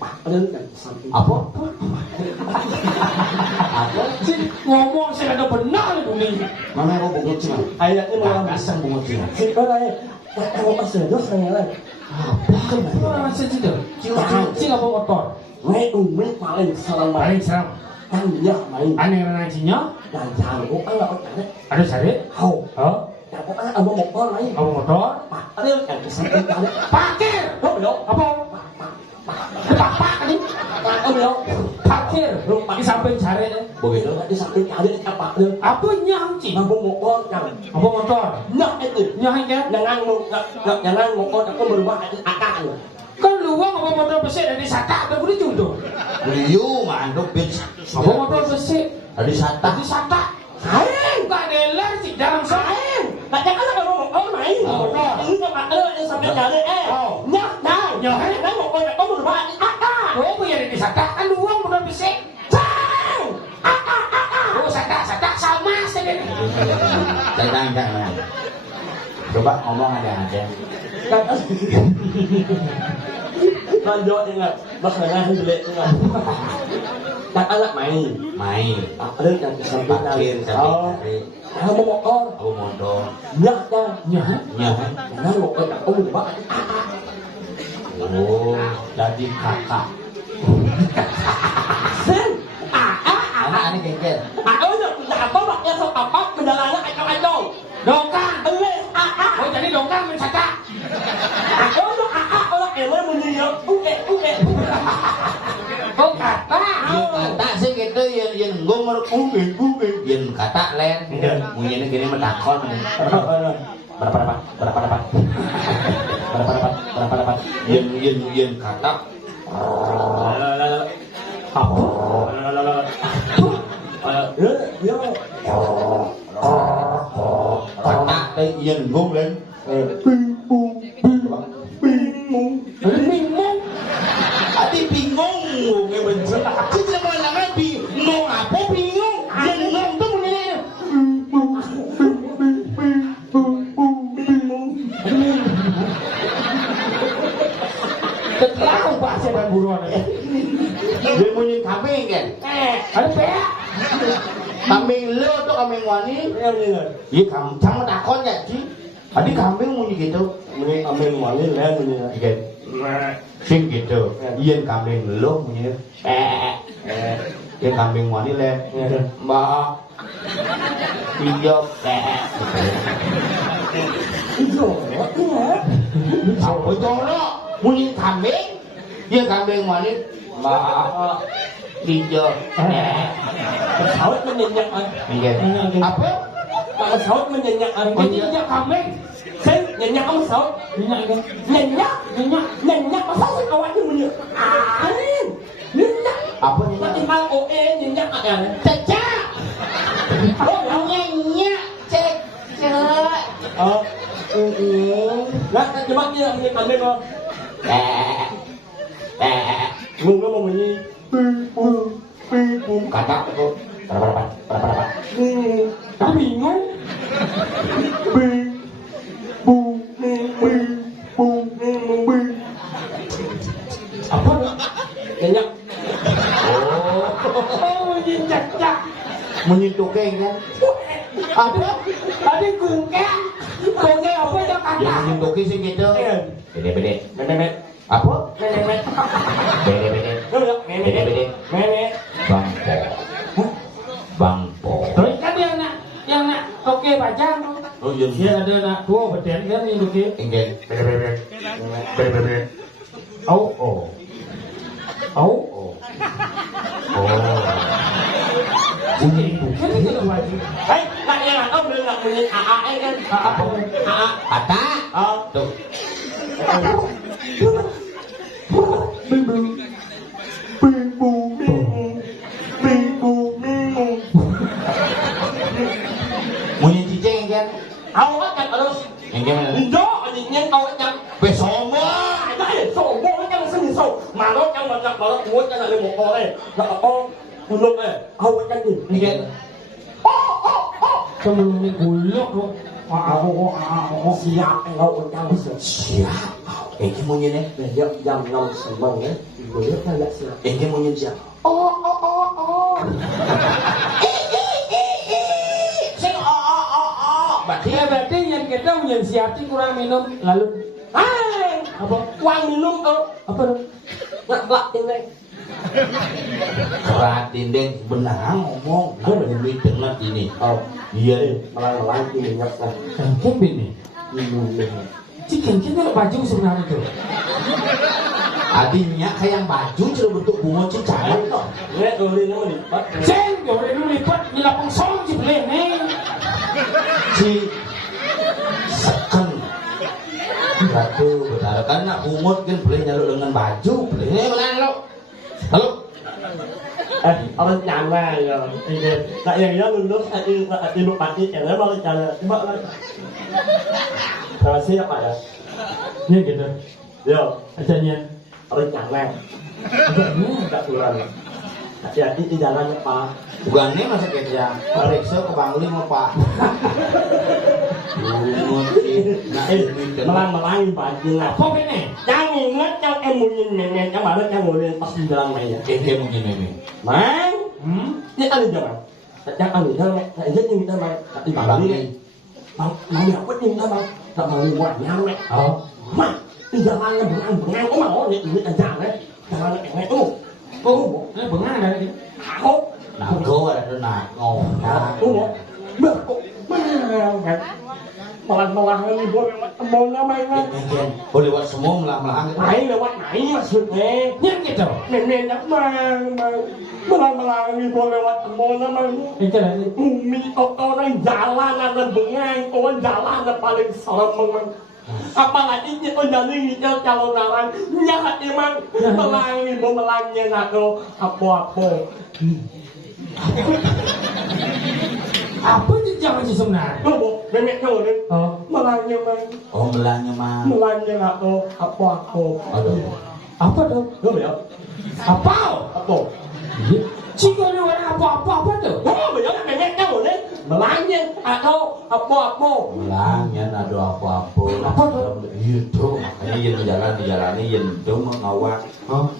bạn đến cảnh sang apa Sih ngomong saya ada benar itu nih. mana kau bungut cina ai là cái mà kasang bungut cina thì ở đây anh có sửa rất sang này apa kan Apa saya tidak? Sih nggak mau kotor. ngay cùng mấy paling salam mày Paling seram. anh nhắc mày Aneh yang nancinya là già của anh là có cả đấy ada sari. hầu Oh, cả có anh ở một con này apa motor? bạn ở đây cảnh sang cái đấy Parkir. đúng rồi Apa? Pak ini bạn ở đâu parkir. Di samping sari deh. begitu di samping kali apa tuh Apa nyangci? ngomong một con rằng Apa motor? nhắc cái từ Nyangin kan? jangan một con đã có berubah akal Kan luang apa motor besi dari sata ada boleh junto. Liu manduk bitch Apa motor besi dari sata dari sata. Sayang Bukan dealer sih dalam saya. sayang bạn chắc là ngomong một con này các bạn ơi đi samping kali nhắc nào nhắc một con đã có berubah akal Oh punya dari sata kan luang motor besi. sayang Oh sata sama sih. jangan coba ngomong ada lanjut ingat bahasa yang jelek ingat đặt anak main main ada yang samping parkir kali sampai kamu mau con aku motor nhắc kan Nyah. nyah jangan một con đã có berubah oh jadi kakak sen anak ini kengkel ơi là có mặt em không bắt mình là anh đâu Dongkang. lên Oh jadi dongkang main sata. em ơi mình gì vậy Oh kata. kata sih gitu yen ngomong merek yen kata len mungkin gini metakon berapa dapat yen kata kata teh yen ngomong len Bingung. ati bingung nge benci kita mana bingung apa bingung yen ngomong tuh mending Ketika bahasa dan buruan. dia bunyi kambing kan Ada pea. Kambing lo tuh kambing wani. Iya kamu jangan takon ya Ci. Tadi kambing bunyi gitu. Kambing wani len bunyi. Iya. Sing gitu. Iya kambing lo bunyi. Iya kambing wani len. Mbak. Iya. Iya. Apa jolo bunyi kambing? Iya kambing wani. Mbak. Iya. Saut menyenyak an. Iya. Apa? Kalau saut menyenyak an. Nyenyak kambing. Saya nyenyak kamu saut. Nyenyak kan? Nyenyak masa sih awaknya menyenyak. Nyenyak. Apa Nanti nih? mal OE nyenyak ya. Caca. Nyenyak. Caca. Oh. Lah coba dia punya kambing kok. Ngomong mau bunyi. Kata itu berapa? Aku bingung. Apa? Nyenyak. Oh, nyenyak. Menyentuh kan? Apa? Tadi gungke apa ya kata? Yang menyentuh sih gitu. Bede. Memet. Apa? Memet. Bede. Memet. Memet. Bangpo. Terus kan yang nak oke baca. Oh iya. Dia ada nak dua beden kan yang oke. Enggak. Bede. Oh. Jadi kan itu wajib. Hei, nak yang aku belum nak bunyi AAE kan? Apa? Kata. Oh. Tuh. Bunyi cicing kan? Awak kan terus. Enggak mana? Indo, anjingnya awak yang Besomba. Đấy, sổ bố nó chẳng sinh sổ mà nó chẳng mà chẳng mà nó muốn chẳng là lên một con này là con một lúc này hầu chẳng gì Enggak. Sebelumnya gulok lo. siap anh hầu chẳng là sửa Siap. Enggak bunyi nih. để dậm dầm ngầm sửa bằng ấy rồi biết hay là sửa Enggak bunyi siap. Sing Berarti Berarti yang kita menyiapin kurang minum lalu ai apa? quang minum cơ Apa dong? ngặt lại trên đây kerat dinding benar ngomong. Nah, demi dengar ini. Iya deh. malah lain ini nhập này Kengkeng ini. minum Si kengkeng kalau baju sebenarnya tuh. Adinya kayak baju sudah bentuk bunga cicak kok. nghe rồi đi nó đi bắt Ceng, kalau ini lipat di lapang song si beli nih. Si seken. Batu benar kan nak bungut kan boleh nyaluk dengan baju. Boleh ini mana lo? Halo. ông nhàn ra rồi tại vì đó mình lúc đi một bạn đi chẳng lẽ bao giờ là mất đấy rồi siap pak ya Iya gitu. yo Acanya. ông nhàn ra nggak kurang ya di jalannya pak Bukan ini masa kerja. Periksa ke Bangli mau Pak. Bungut nah ini melang baju lah Kok ini? jangan ingat trong em muốn nhìn mẹ chẳng bảo nó chẳng ngồi lên pas di jalan mày ya Enggak mungkin ini. mang ini ada jangan chẳng ăn được mày lại rất như thế mày đi bảo đi Bangli. bang mày nào quyết định đó bang gặp mà người ngoài nhau mày mày đi jalan là bữa ăn có mà nó vậy người ăn chả đấy jalan là ngày Ini bengang dari hốt Nah, kau ada nak ngomong. được malah ini buat mau namanya mày Enggak. Boleh buat semua melang-melang. nãy là quát nãy mà sụt nè Yang gitu. men đắp mà malah ini buat lewat mau namanya Itu lagi. Umi orang jalan ada bengang, orang jalan ada paling serem. Apalagi orang ini calon orang nyahat emang melangi melangnya nado apa. Apa itu jangan sih sebenarnya? Tuh, memek kau ni melangnya mang, Oh, belahnya mah. melangnya nado apa. Aduh. Apa dong? Kau lihat Apa? apa? Jika ada orang apa tuh? Oh, betul memek kau ni melangnya nado apa. Belahnya ada apa-apa. Apa tuh? Itu makanya yen jalan dijalani yen itu ngawak.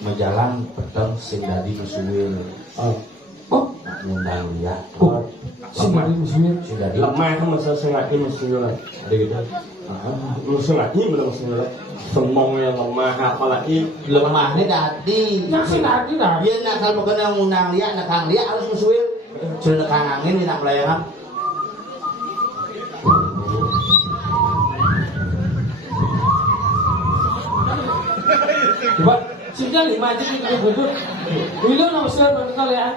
Menjalan peteng sing dadi musuhin. Oh, ngundang dia. Sudah muslim. Sudah di. Lemah kan masa sengaja mesti lah. Ada gitu. Mesti ngaji belum mesti lah. Semuanya lemah apalagi Lemah nih tadi. Yang sengaja dah. Dia nak kalau kena ngundang dia, nak kang dia harus musuhin. Sudah kang angin ini nak melayangan. Coba sudah 5 aja kita duduk. Dulu nak usia berapa ya?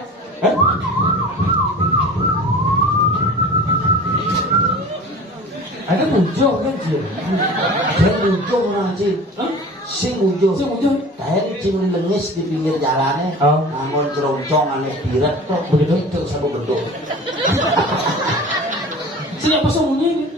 Ada muncul kan Cik? Ada ujung orang Cik. Sing ujung. Sing ujung. Tadi cing lengis di pinggir jalannya. Oh. Namun ceroncong aneh pirat kok. Begitu? Itu satu bentuk. Siapa sembunyi?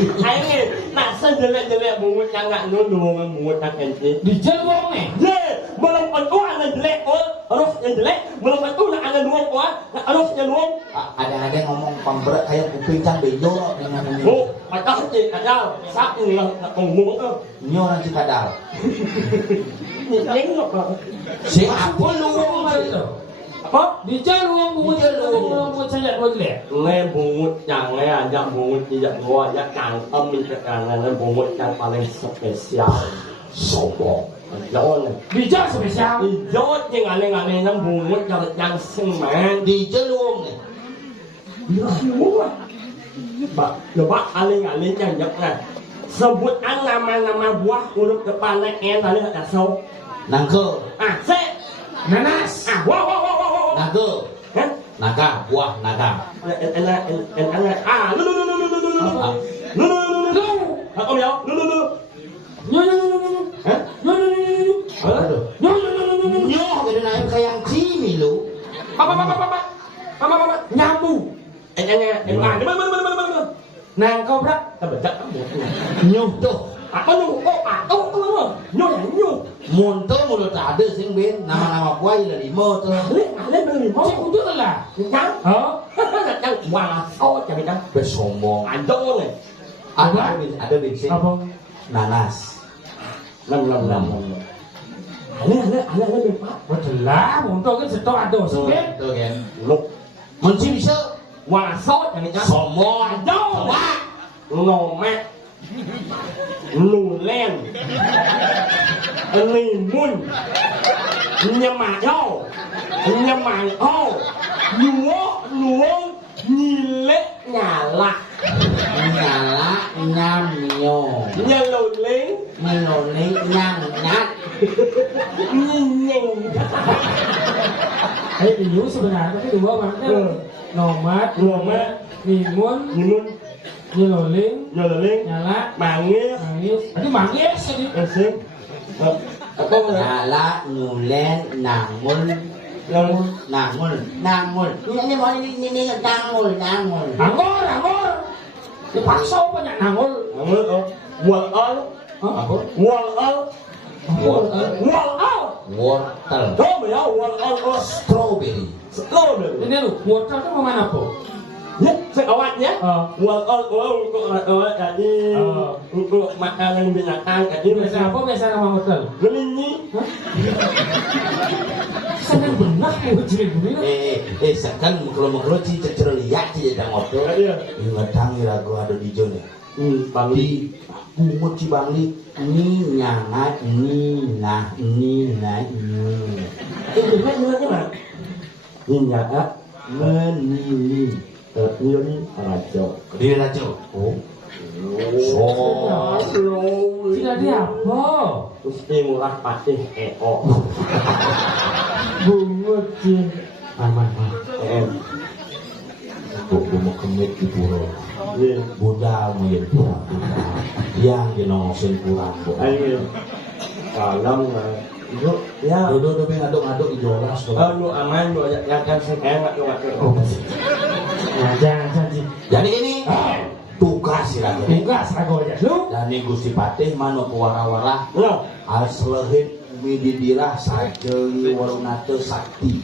Ayo nak sejelek-jelek bungut yang nundung bungut nak kencing. Dijel wong eh. Ye, belum tentu anda jelek kok, harus yang jelek. Belum tentu nak anda luang kok, harus yang luang. Ada ngomong pemberat kayak kuping can bejo dengan ini. Oh, macam cik ada, sak ni lah nak ngomong tu. Ini orang Cikadal. Nengok lah. Si apa lu? Apa? Dijel wong bungut saya buat leh. Nghe bungut yang yang bungut tidak luar, yang cangkem itu kan, bungut yang paling spesial. Sombong. Jauh ni. Dijel spesial. Jauh yang aneh-aneh yang bungut yang semen. Di jelung nih. Ya semua. Coba aling-aling yang jangan sebutkan nama-nama buah huruf depannya N tadi ada so. Nangke. C. Nanas. Wah. Nangke. Hah? Naga. Buah naga. Lu. Apa ya? Lu. Nyo. Hah? Aduh. Nyoh jadi naik kayak cimi lu. Apa? Nyambu. Mana? Nang kobra. Tak baca kamu. Nyoh tuh. Apa lu? Oh, nyo. Monto mulut ada sing ben nama-nama buah dari lima tuh. Ale beli Cik udah lah. Yang Oh. yang walau jadi kan. Bersombong. Ada ni. Ada bensin. Apa? Nanas. Lam. Ale beli pak. Betul lah. Untuk kan setor ada sebab. Tuh kan. Luk. Mencim bisa. Walau jadi kan. Sombong. Ada. Nomek. Lulen. Limun. Nyemajau. Luong. Nyilek nyala. Nyala nyamnyo. Nyeluling. Meloling nyang-nyat. Nyinying. Itu sebenarnya tapi dua makna. Nomad. Limun. Nyeloling. Nyala. Mangis. Ini manggis jadi. Asik. Apa mana? Nyala nulen nangul. Nangul. Ini mau ini nangul. Anggur. Dipaksa banyak nangul. Mangis. Walal. Apa? Walal. Wortel. Tahu ya walal. Strawberry. Strawberry. Ini lu, wortel itu mau mana po? Ya, sekawatnya. Oh. Walal untuk jadi untuk makanan binatang jadi Biasa apa biasa nama wortel? gelinyi. Senang benar mau jadi begini. Sekan muklo cicer liat ci jadi ngobrol. Iya. Ingatang ragu ada di jone. Bangli. Di kumut ci Bangli ni nyanga ni nah. Ini mana? Ini ya. Menini. Ini raja. Dia raja. Oh. Tidak dia apa? Terus murah patih EO. Bungut sih. Aman. Buku mau kemit di pura. Iya. Budal mau jadi pura. Yang jenongsin pura. Ayo. Salam lah. Yuk, ya. Dodo ngaduk ijolas. Lu aman, lu yang kan enak lu ngaduk. Nah, jangan sih. Jadi ini tugas sih ragu. Tugas aku aja. Lu? Dan ini Gusti Patih mano kuwara-wara. Lo. Aslehin mididirah sajeli warunate sakti.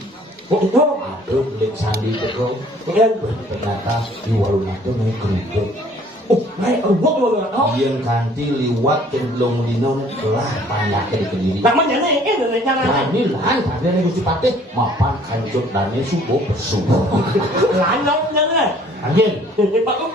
Oh, itu. Aduh, belik sandi teko. Kan. Ternyata di warunate naik kerupuk. oh naik ruwet luôn rồi không Yang kanti liwat cenderung dino telah panyake di Kediri. namanya nih ini dari cara Nah ini lahan tadi Gusti Patih mapan kancut dane subuh besu. lạnh lắm nhân này Anjir. thì bắt úc